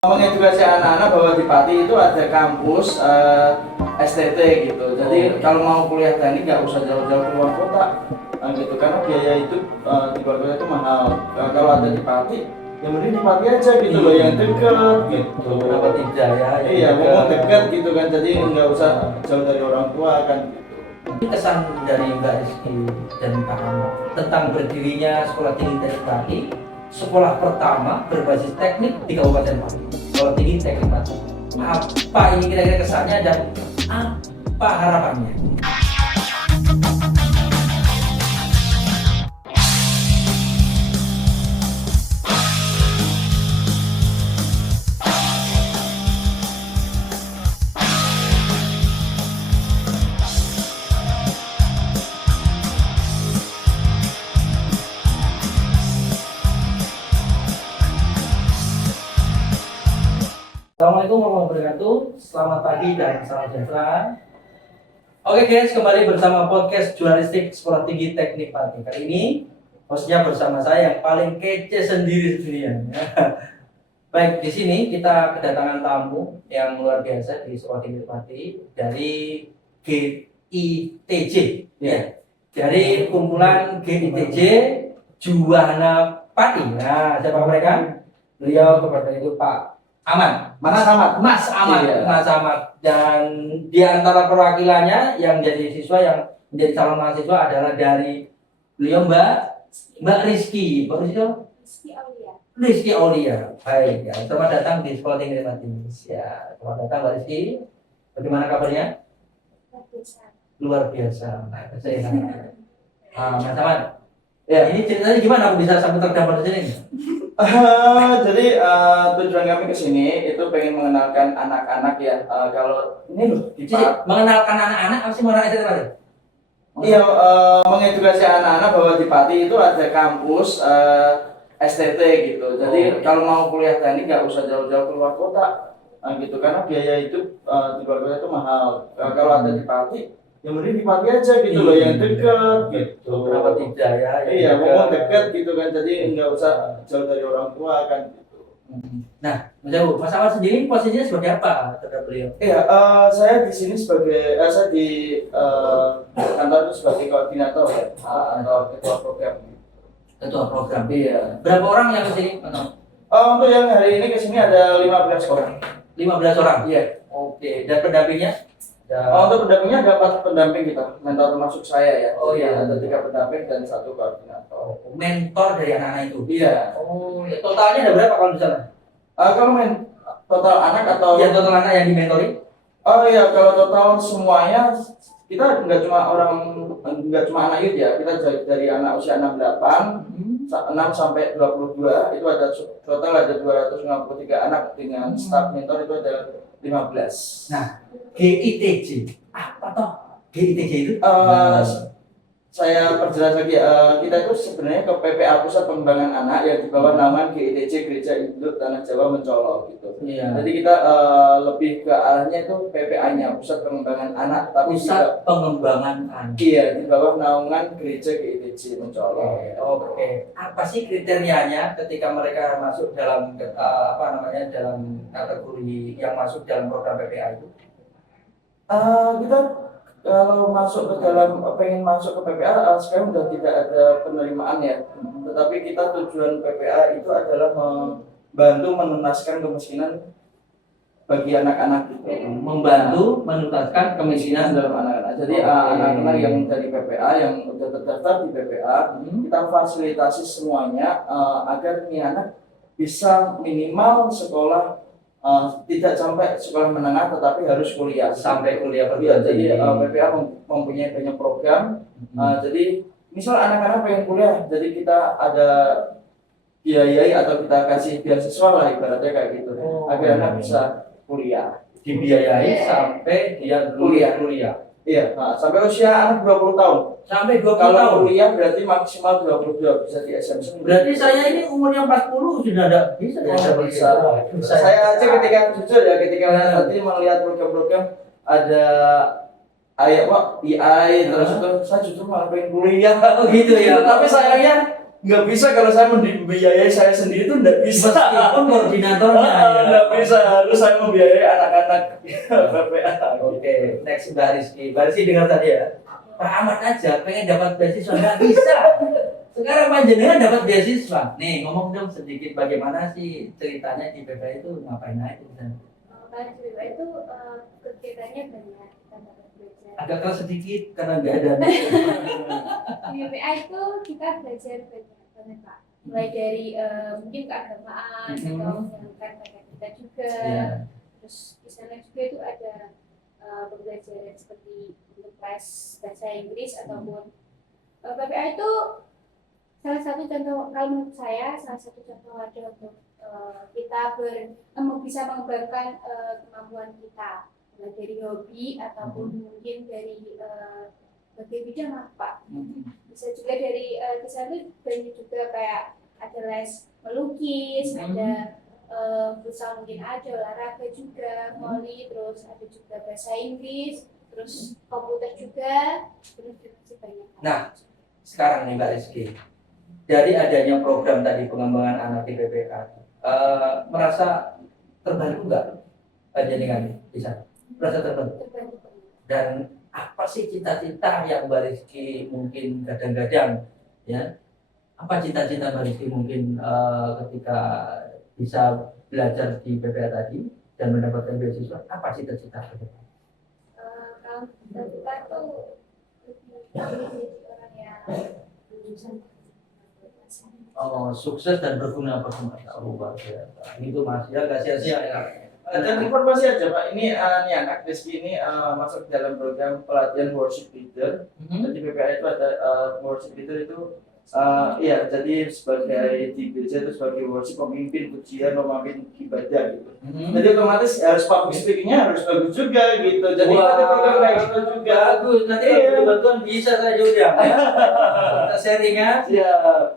Mengedukasi anak-anak bahwa di Pati itu ada kampus STT gitu. Jadi kalau mau kuliah teknik nggak usah jauh-jauh keluar kota gitu, karena biaya itu di luar kota itu mahal. Kalau ada di Pati, ya mending di Pati aja gitu loh, yang dekat gitu. Kenapa tidak ya? Iya, mau dekat gitu kan, jadi nggak usah jauh dari orang tua kan. Kesan dari Mbak Rizky dan Pak Ahmad tentang berdirinya Sekolah Tinggi Teknik Pati, sekolah pertama berbasis teknik di Kabupaten Pati. Sekolah Tinggi Teknik Pati. Apa ini kira-kira kesannya dan apa harapannya? Assalamualaikum warahmatullahi wabarakatuh. Selamat pagi dan salam sejahtera. Oke guys, kembali bersama podcast jurnalistik Sekolah Tinggi Teknik Pati. Kali ini hostnya bersama saya yang paling kece sendiri-sendirian. Baik, di sini kita kedatangan tamu yang luar biasa di Sekolah Tinggi Pati dari GITJ. Ya, dari kumpulan GITJ Juwana Pati. Nah, siapa mereka? Beliau kepada itu Pak Aman, Mas Ahmad. Mas Ahmad, Iya. Mas Ahmad. Dan di antara perwakilannya yang jadi siswa yang menjadi calon mahasiswa adalah dari beliau Mbak Rizky. Mbak Rizky apa? Rizky Aulia. Baik, ya. Selamat datang di Sekolah Tinggi Teknik Pati. Ya, selamat datang Mbak Rizky. Bagaimana kabarnya? Luar biasa. Nah, saya Mas Ahmad. Ya, ini ceritanya gimana aku bisa sampai terdapat di sini? Jadi tujuan kami ke sini itu pengen mengenalkan anak-anak ya. Kalau ini loh di Jadi, mengenalkan anak-anak apa sih mengenal STT? Iya, mengedukasi anak-anak bahwa di Pati itu ada kampus STT gitu. Jadi kalau mau kuliah teknik nggak usah jauh-jauh keluar kota gitu, karena biaya itu di luar kota itu mahal. Kalau ada di Pati, ya mending di Pati aja gitu loh, yang dekat gitu. Kenapa tidak ya? Iya, mau dekat gitu kan, jadi nggak usah jauh dari orang tua kan gitu. Nah, Mas Ahmad sendiri posisinya sebagai apa terhadap beliau? Iya, saya di sini sebagai saya di kantor itu sebagai koordinator ya, atau ketua program. Ketua program. Iya. Berapa orang yang kesini? Untuk yang hari ini kesini ada 15 orang. 15 orang. Iya. Oke. Dan pendampingnya? Untuk pendampingnya ada 4 pendamping kita, mentor termasuk saya ya. Oh iya. Ada 3 pendamping dan 1 koordinator. Mentor dari anak-anak itu. Iya. Oh, ya. Totalnya ada berapa kalau di sana? Kalau total anak atau? Ya, total anak yang dimentori? Oh iya, kalau total semuanya kita nggak cuma anak youth ya, kita dari anak usia 68, 6 sampai 22 itu ada total ada 253 anak dengan staf mentor itu ada 15. Nah, GITJ apa toh? GITJ itu? Saya perjelas lagi, kita itu sebenarnya ke PPA Pusat Pengembangan Anak yang di bawah naungan GITJ Gereja Induk Tanah Jawa Mencolok gitu. Iya. Jadi kita lebih ke arahnya itu PPA-nya Pusat Pengembangan Anak, tapi Pusat Pengembangan Anak. iya, di bawah naungan Gereja GITJ Mencolok. Oke. Apa sih kriterianya ketika mereka masuk dalam dalam kategori yang masuk dalam program PPA itu? Kita kalau pengen masuk ke PPA sekarang sudah tidak ada penerimaan ya. Tetapi kita tujuan PPA itu adalah membantu menuntaskan kemiskinan bagi anak-anak gitu. Membantu menuntaskan kemiskinan dalam anak-anak. Jadi anak-anak yang dari PPA yang sudah terdaftar di PPA, kita fasilitasi semuanya agar nih anak bisa minimal sekolah tidak sampai sekolah menengah tetapi harus kuliah sampai kuliah perguruan. Jadi PPA mempunyai banyak program. Jadi misal anak-anak pengen kuliah, jadi kita ada biayai atau kita kasih beasiswa lah ibaratnya kayak gitu, agar anak bisa kuliah. Dibiayai sampai dia kuliah. Iya, sampai usia anak 20 tahun. Sampai 20 Kalau tahun. kuliah berarti maksimal 22 bisa di SMP. Berarti saya ini umurnya 40 sudah ada bisa ya? Bisa. Saya aja ketika jujur ya, ketika tadi melihat program-program ada IAI terus itu saya justru malah pengen kuliah. Oh gitu ya. Tapi sayangnya nggak bisa kalau saya membiayai saya sendiri itu nggak bisa. Meskipun koordinatornya ya. Nggak bisa, harus saya membiayai anak-anak PPA. Oke, next Mbak Rizky. Mbak Rizky dengar tadi ya. Pak Ahmad aja pengen dapat beasiswa nggak bisa. Sekarang panjenengan dapat beasiswa. Nih ngomong dong sedikit bagaimana sih ceritanya di PPA itu ngapain aja di sana? Kalau di BPA itu kegiatannya banyak, kita dapat belajar. Agak keras sedikit karena nggak ada. Di BPA itu kita belajar banyak Pak. Mulai dari mungkin keagamaan atau menjalankan bakat kita juga. Ya. Terus di sana juga itu ada pembelajaran seperti untuk les bahasa Inggris ataupun BPA itu salah satu contoh, kalau menurut saya salah satu contoh wadah untuk kita bisa mengembangkan kemampuan kita, mulai dari hobi ataupun mungkin dari berbagai bidang lah Pak. Bisa juga dari di sana banyak juga kayak ada les melukis, ada futsal, mungkin ada olahraga juga, volley, terus ada juga bahasa Inggris, terus komputer juga, terus masih banyak. Nah, sekarang nih Mbak Rizky, dari adanya program tadi pengembangan anak di PPK, merasa terbantu nggak panjenengan di sana? Merasa terbantu? Dan apa sih cita-cita yang Mbak Rizky mungkin kadang-kadang ya? Apa cita-cita Mbak Rizky mungkin ketika bisa belajar di PPA tadi dan mendapatkan beasiswa? Apa cita-cita? Kalau kita tuh lebih orang yang Oh, sukses dan berguna bagi masyarakat. Itu Mas ya, gak sia-sia ya. Dan informasi aja Pak, ini anak Rizky ini masuk dalam program pelatihan worship leader. Jadi PPA itu ada worship leader itu iya, jadi sebagai di gereja itu sebagai worship pemimpin pujian, pemimpin ibadah gitu. Jadi otomatis harus public speakingnya harus bagus juga gitu. Jadi ada program kayak gitu juga. Bagus, nanti kalau bantuan bisa saya juga. Kita sharingan. Iya.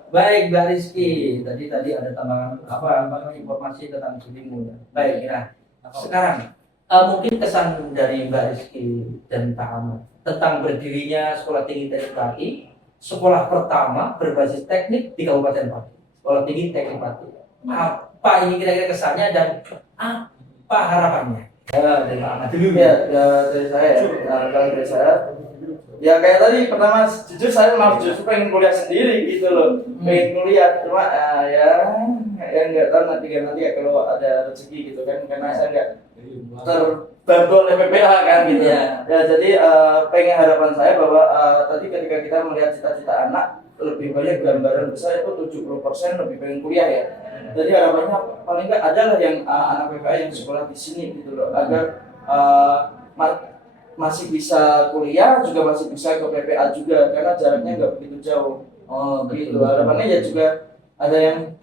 Baik, Mbak Rizky. Tadi ada tambahan apa informasi tentang dirimu. Baik, nah sekarang mungkin kesan dari Mbak Rizky dan Pak Ahmad tentang berdirinya Sekolah Tinggi Teknik Pati, sekolah pertama berbasis teknik di Kabupaten Pati. Sekolah Tinggi Teknik Pati. Apa ini kira-kira kesannya dan apa harapannya? Ya, dari Pak Ahmad dulu. Ya, dari saya ya. Kalau dari saya ya kayak tadi pertama jujur saya mau justru pengen kuliah sendiri gitu loh. Pengen kuliah cuma ya nggak tahu nanti ya kalau ada rezeki gitu kan, karena saya nggak terbantu oleh PPA kan gitu ya. Jadi pengen harapan saya bahwa tadi ketika kita melihat cita-cita anak lebih banyak gambaran besar itu 70% lebih pengen kuliah ya. Jadi harapannya paling nggak adalah yang anak PPA yang sekolah di sini gitu loh, agar masih bisa kuliah juga masih bisa ke PPA juga karena jaraknya nggak begitu jauh. Oh, gitu. Harapannya ya juga ada yang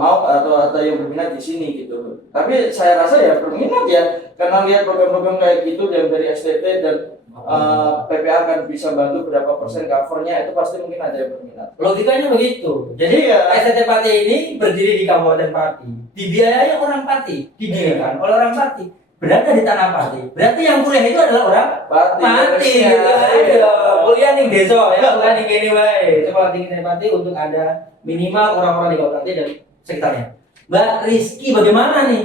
mau atau ada yang berminat di sini gitu. Tapi saya rasa ya berminat ya karena lihat program-program kayak gitu yang dari STT dan PPA akan bisa bantu berapa persen covernya, itu pasti mungkin ada yang berminat. Logikanya begitu. Jadi STT Pati ini berdiri di Kabupaten Pati, dibiayai orang Pati, didirikan oleh orang Pati, berada di tanah Pati. Berarti yang kuliah itu adalah orang Pati. Gitu. Ayo, kuliah nih desa ya, kuliah nih gini wae. Sekolah Tinggi Teknik Pati untuk ada minimal orang-orang di Kabupaten Pati dan sekitarnya. Mbak Rizky bagaimana nih?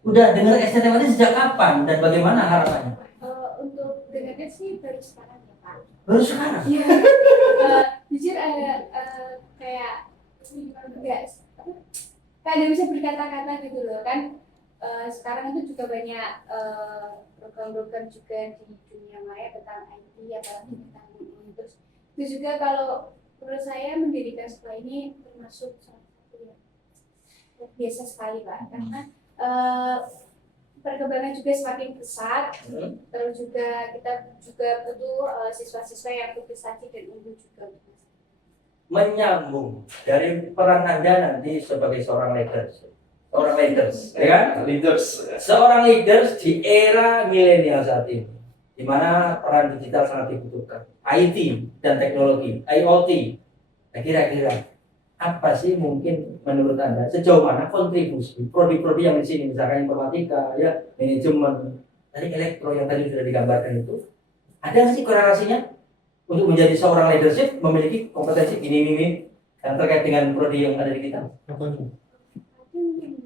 Udah dengar STT Pati sejak kapan dan bagaimana harapannya? Untuk dengarnya sih baru sekarang ya Pak. Baru sekarang? Iya. Jujur kayak enggak kayak bisa berkata-kata gitu loh kan. Sekarang itu juga banyak program-program juga di dunia maya tentang IT, apalagi tentang ini. Terus itu juga kalau menurut saya mendirikan sekolah ini termasuk salah satu yang biasa sekali Pak, karena perkembangan juga semakin pesat, terus juga kita juga butuh siswa-siswa yang berprestasi dan unggul juga. Menyambung dari peran Anda nanti sebagai seorang leaders, ya kan? Seorang leaders di era milenial saat ini, di mana peran digital sangat dibutuhkan, IT dan teknologi, IoT. Nah, kira-kira apa sih mungkin menurut Anda sejauh mana kontribusi prodi-prodi yang di sini, misalkan informatika, ya manajemen, tadi elektro yang tadi sudah digambarkan itu, ada nggak sih korelasinya untuk menjadi seorang leadership memiliki kompetensi ini yang terkait dengan prodi yang ada di kita?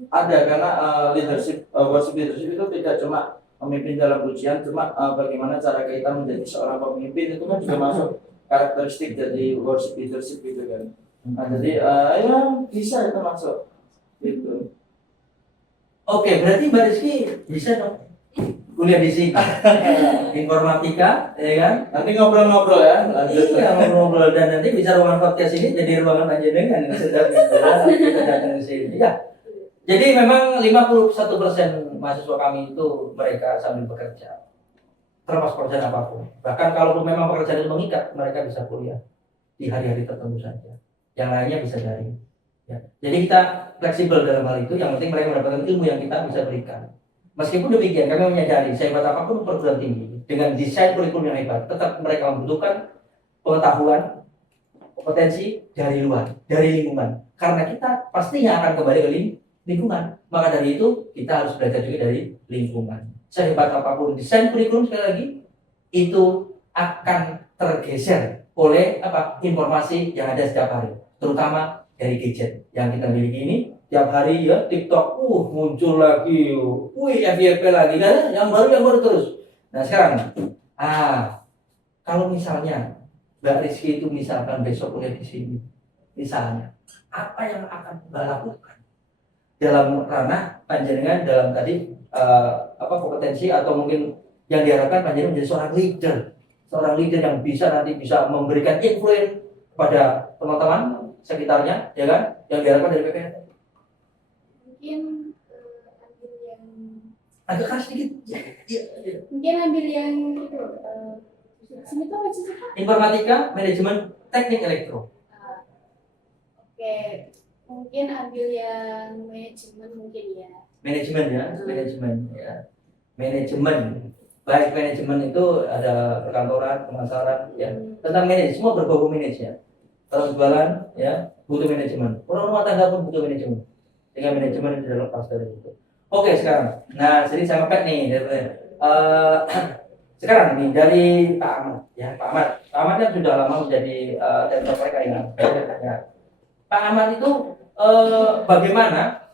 Ada, karena worship leadership itu tidak cuma memimpin dalam pujian, cuma bagaimana cara kita menjadi seorang pemimpin itu kan juga masuk karakteristik dari worship leadership gitu kan. Nah, jadi ya bisa itu masuk gitu. Oke, berarti Mbak Rizky bisa dong kuliah di sini informatika, ya kan? Nanti ngobrol-ngobrol ya, lanjut. Iya, ngobrol-ngobrol dan nanti bisa ruangan podcast ini jadi ruangan panjenengan yang sedang kita datang ke sini. Ya. Jadi memang 51% mahasiswa kami itu mereka sambil bekerja. Terlepas pekerjaan apapun. Bahkan kalau memang pekerjaan itu mengikat, mereka bisa kuliah di hari-hari tertentu saja. Yang lainnya bisa daring. Ya. Jadi kita fleksibel dalam hal itu, yang penting mereka mendapatkan ilmu yang kita bisa berikan. Meskipun demikian, kami menyadari sehebat apapun perguruan tinggi dengan desain kurikulum yang hebat, tetap mereka membutuhkan pengetahuan, kompetensi dari luar, dari lingkungan. Karena kita pastinya akan kembali ke lingkungan. Maka dari itu kita harus belajar juga dari lingkungan. Sehebat apapun desain kurikulum sekali lagi itu akan tergeser oleh informasi yang ada setiap hari, terutama dari gadget yang kita miliki ini. Tiap hari ya TikTok, muncul lagi, FYP lagi kan, yang baru terus. Nah sekarang, kalau misalnya Mbak Rizky itu misalkan besok kuliah di sini, misalnya, apa yang akan Mbak lakukan dalam ranah panjenengan dalam tadi kompetensi atau mungkin yang diharapkan panjenengan menjadi seorang leader yang bisa memberikan influence kepada teman-teman sekitarnya, ya kan, yang diharapkan dari PPN. Mungkin ambil yang Agak keras sedikit. mungkin ambil yang itu sini tuh apa sih? Informatika, manajemen, teknik elektro. Oke, mungkin ambil yang manajemen mungkin ya. Manajemen ya. Manajemen. Baik, manajemen itu ada perkantoran, pemasaran, ya. Tentang manajemen, semua berbau manage ya. Kalau jualan, ya, butuh manajemen. Orang rumah tangga pun butuh manajemen. Dengan manajemen itu tidak lepas dari itu. Oke, sekarang. Nah, jadi saya ngepet nih. Sekarang nih dari Pak Ahmad, ya Pak Ahmad kan sudah lama menjadi direktur mereka ya. Pak Ahmad itu bagaimana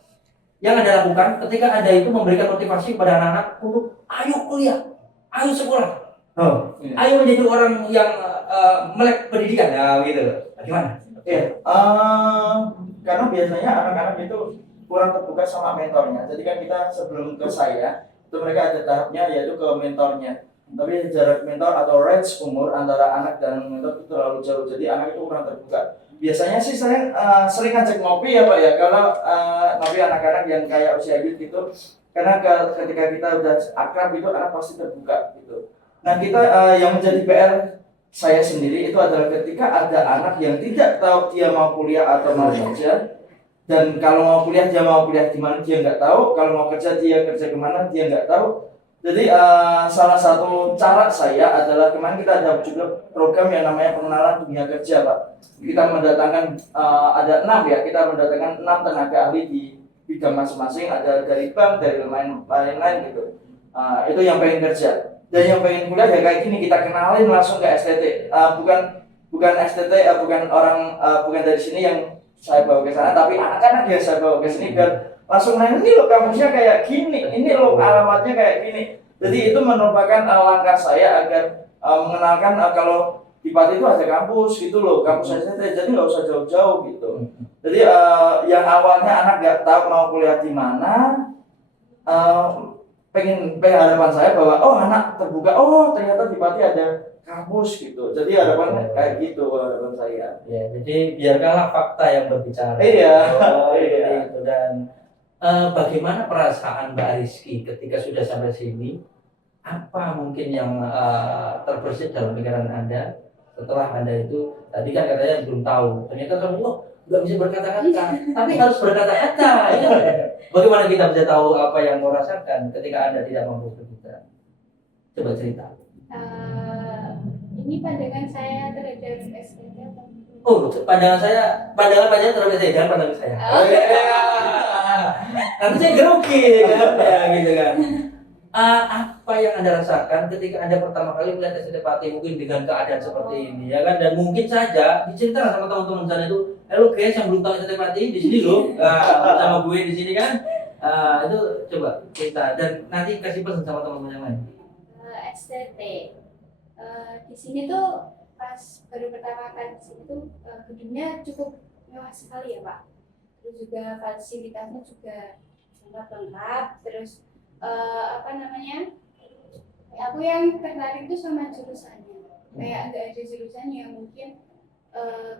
yang Anda lakukan ketika Anda itu memberikan motivasi kepada anak-anak untuk ayo kuliah, ayo sekolah, ayo menjadi orang yang melek pendidikan, ya gitu. Bagaimana? Karena biasanya anak-anak itu kurang terbuka sama mentornya. Jadi kan kita sebelum ke saya, itu mereka ada tahapnya yaitu ke mentornya. Tapi jarak mentor atau range umur antara anak dan mentor itu terlalu jauh. Jadi anak itu kurang terbuka. Biasanya sih saya sering ngajak ngopi ya Pak ya. Kalau ngopi anak-anak yang kayak usia gitu, karena ketika kita udah akrab itu anak pasti terbuka gitu. Nah kita yang menjadi PR saya sendiri itu adalah ketika ada anak yang tidak tahu dia mau kuliah atau mau kerja. Dan kalau mau kuliah dia mau kuliah di mana dia nggak tahu, kalau mau kerja dia kerja kemana dia nggak tahu. Jadi salah satu cara saya adalah kemarin kita ada juga program yang namanya pengenalan dunia kerja Pak. Kita mendatangkan ada 6 ya, kita mendatangkan 6 tenaga ahli di bidang masing-masing, ada dari bank, dari lain-lain gitu. Itu yang pengen kerja. Dan yang pengen kuliah ya kayak gini, kita kenalin langsung ke STT. Bukan STT, bukan dari sini yang saya bawa ke sana, tapi anak-anak yang saya bawa ke sini biar langsung nanya, ini loh kampusnya kayak gini, ini loh alamatnya kayak gini. Jadi itu merupakan langkah saya agar mengenalkan kalau di Pati itu ada kampus gitu loh, kampus STT, jadi nggak usah jauh-jauh gitu. Jadi yang awalnya anak nggak tahu mau kuliah di mana, pengen harapan saya bahwa anak terbuka, ternyata di Pati ada kampus gitu. Jadi harapan kayak gitu harapan saya. Ya, jadi biarkanlah fakta yang berbicara. Iya. Iya. Itu. Dan bagaimana perasaan Mbak Rizky ketika sudah sampai sini? Apa mungkin yang terbersit dalam pikiran Anda setelah Anda itu tadi kan katanya belum tahu. Ternyata kamu nggak bisa berkata-kata, tapi harus berkata-kata. Ya. Bagaimana kita bisa tahu apa yang mau rasakan ketika Anda tidak mampu berbicara? Coba cerita. Ini pandangan saya terhadap STT atau? Pandangan pandangan terhadap saya, jangan pandangan saya. Nanti saya grogi kan, ya gitu kan. apa yang Anda rasakan ketika Anda pertama kali melihat STPAT mungkin dengan keadaan seperti ini ya kan, dan mungkin saja diceritakan sama teman-teman sana itu, halo guys yang belum tahu STPAT di sini loh, sama gue di sini kan. Itu coba cerita dan nanti kasih pesan sama teman-teman yang lain. STT di sini tuh pas baru pertama kali di sini tuh gedungnya cukup mewah sekali ya Pak. Terus juga fasilitasnya juga sangat lengkap. Terus apa namanya? Aku yang tertarik itu sama jurusannya. Kayak nggak ada jurusan yang mungkin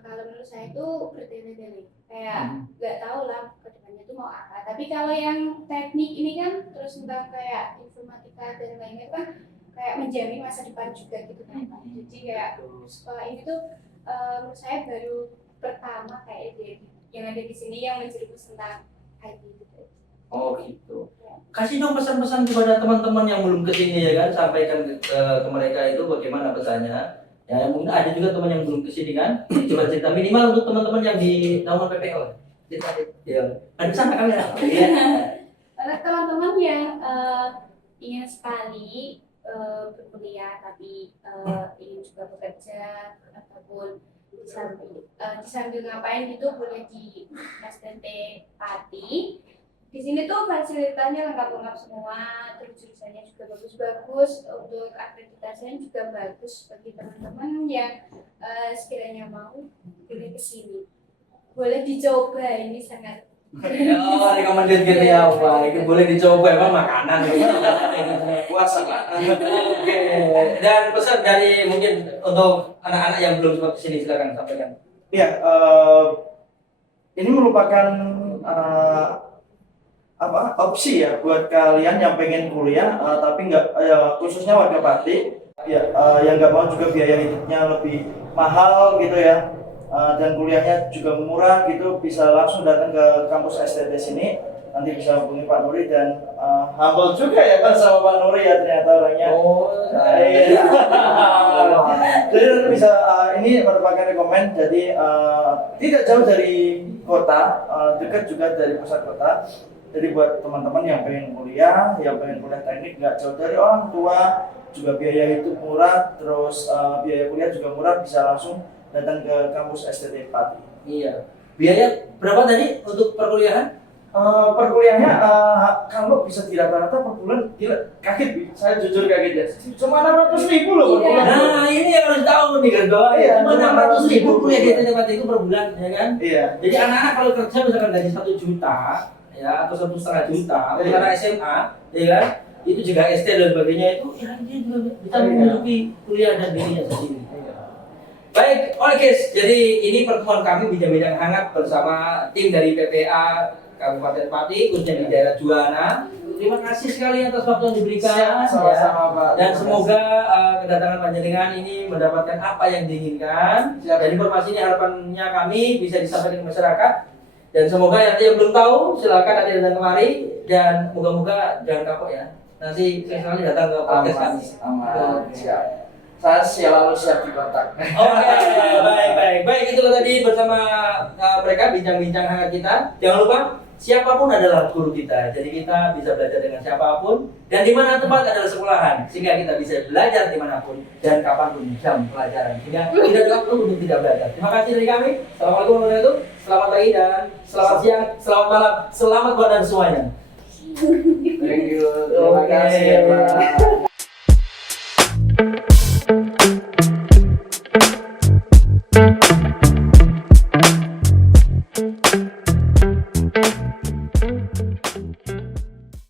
kalau menurut saya itu bertele-tele. Kayak nggak tahu lah kedepannya itu mau apa. Tapi kalau yang teknik ini kan terus tentang kayak informatika dan lainnya kan kayak menjamin masa depan juga gitu kan Pak. Jadi kayak sekolah ini tuh menurut saya baru pertama kayak yang ada di sini yang menjerumus tentang IT gitu. Oh gitu. Kasih dong pesan-pesan kepada teman-teman yang belum kesini ya kan, sampaikan ke mereka itu bagaimana pesannya. Ya mungkin ada juga teman yang belum kesini kan, coba cerita minimal untuk teman-teman yang di naungan PPO. Cerita ya. Ada pesan kami ya. Para teman-teman yang ingin sekali berkuliah tapi ingin juga bekerja ataupun disambil ngapain gitu boleh di STT Pati. Di sini tuh fasilitasnya lengkap-lengkap semua, terus jurusannya juga bagus-bagus, untuk akreditasinya juga bagus bagi teman-teman yang sekiranya mau boleh kesini. Boleh dicoba, ini sangat Oh, recommended gitu ya Pak. Itu boleh dicoba emang makanan. Puasa kan. Oke. Dan pesan dari mungkin untuk anak-anak yang belum sempat kesini silakan sampaikan. Iya, ini merupakan opsi ya buat kalian yang pengen kuliah tapi nggak khususnya warga Pati ya, yang nggak mau juga biaya hidupnya lebih mahal gitu ya, dan kuliahnya juga murah gitu, bisa langsung datang ke kampus STT sini, nanti bisa hubungi Pak Nuri dan humble juga ya Pak sama Pak Nuri ya ternyata orangnya. Iya. Jadi nanti bisa ini merupakan rekomend, jadi tidak jauh dari kota, dekat juga dari pusat kota. Jadi buat teman-teman yang pengen kuliah teknik, nggak jauh dari orang tua, juga biaya hidup murah, terus biaya kuliah juga murah, bisa langsung datang ke kampus STT Pati. Iya. Biaya berapa tadi untuk perkuliahan? Perkuliahnya kalau bisa di rata-rata per bulan, gila, kaget, saya jujur kaget ya. Cuma 600.000 loh per bulan. Nah, ini yang harus tahu nih kan, Iya, cuma 600.000 kuliah di STT Pati itu per bulan, ya kan? Iya. Jadi anak-anak kalau kerja misalkan gaji 1 juta, ya atau 1,5 juta, untuk anak SMA, ya kan? Itu juga SD dan sebagainya itu, ya dia juga bisa menghidupi kuliah dan dirinya sendiri. Baik, oke guys, jadi ini pertemuan kami bincang-bincang hangat bersama tim dari PPA Kabupaten Pati, khususnya di daerah Juwana. Terima kasih sekali atas waktu yang diberikan. Sama-sama Pak. Dan semoga kedatangan panjenengan ini mendapatkan apa yang diinginkan. Siap. Dan informasi ini harapannya kami bisa disampaikan ke masyarakat. Dan semoga nanti yang belum tahu silakan nanti datang kemari, dan moga-moga jangan kapok ya. Nanti sekali datang ke podcast kami. Aman. Siap. Saya selalu siap dikontak. Oke, baik. Itulah tadi bersama mereka bincang-bincang hangat kita. Jangan lupa siapapun adalah guru kita. Jadi kita bisa belajar dengan siapapun, dan di mana tempat adalah sekolahan, sehingga kita bisa belajar dimanapun dan kapanpun jam pelajaran. Sehingga tidak ada waktu untuk tidak belajar. Terima kasih dari kami. Assalamualaikum warahmatullahi wabarakatuh. Selamat pagi dan selamat siang, selamat malam, selamat buat dan semuanya. Thank you. Terima kasih ya Pak.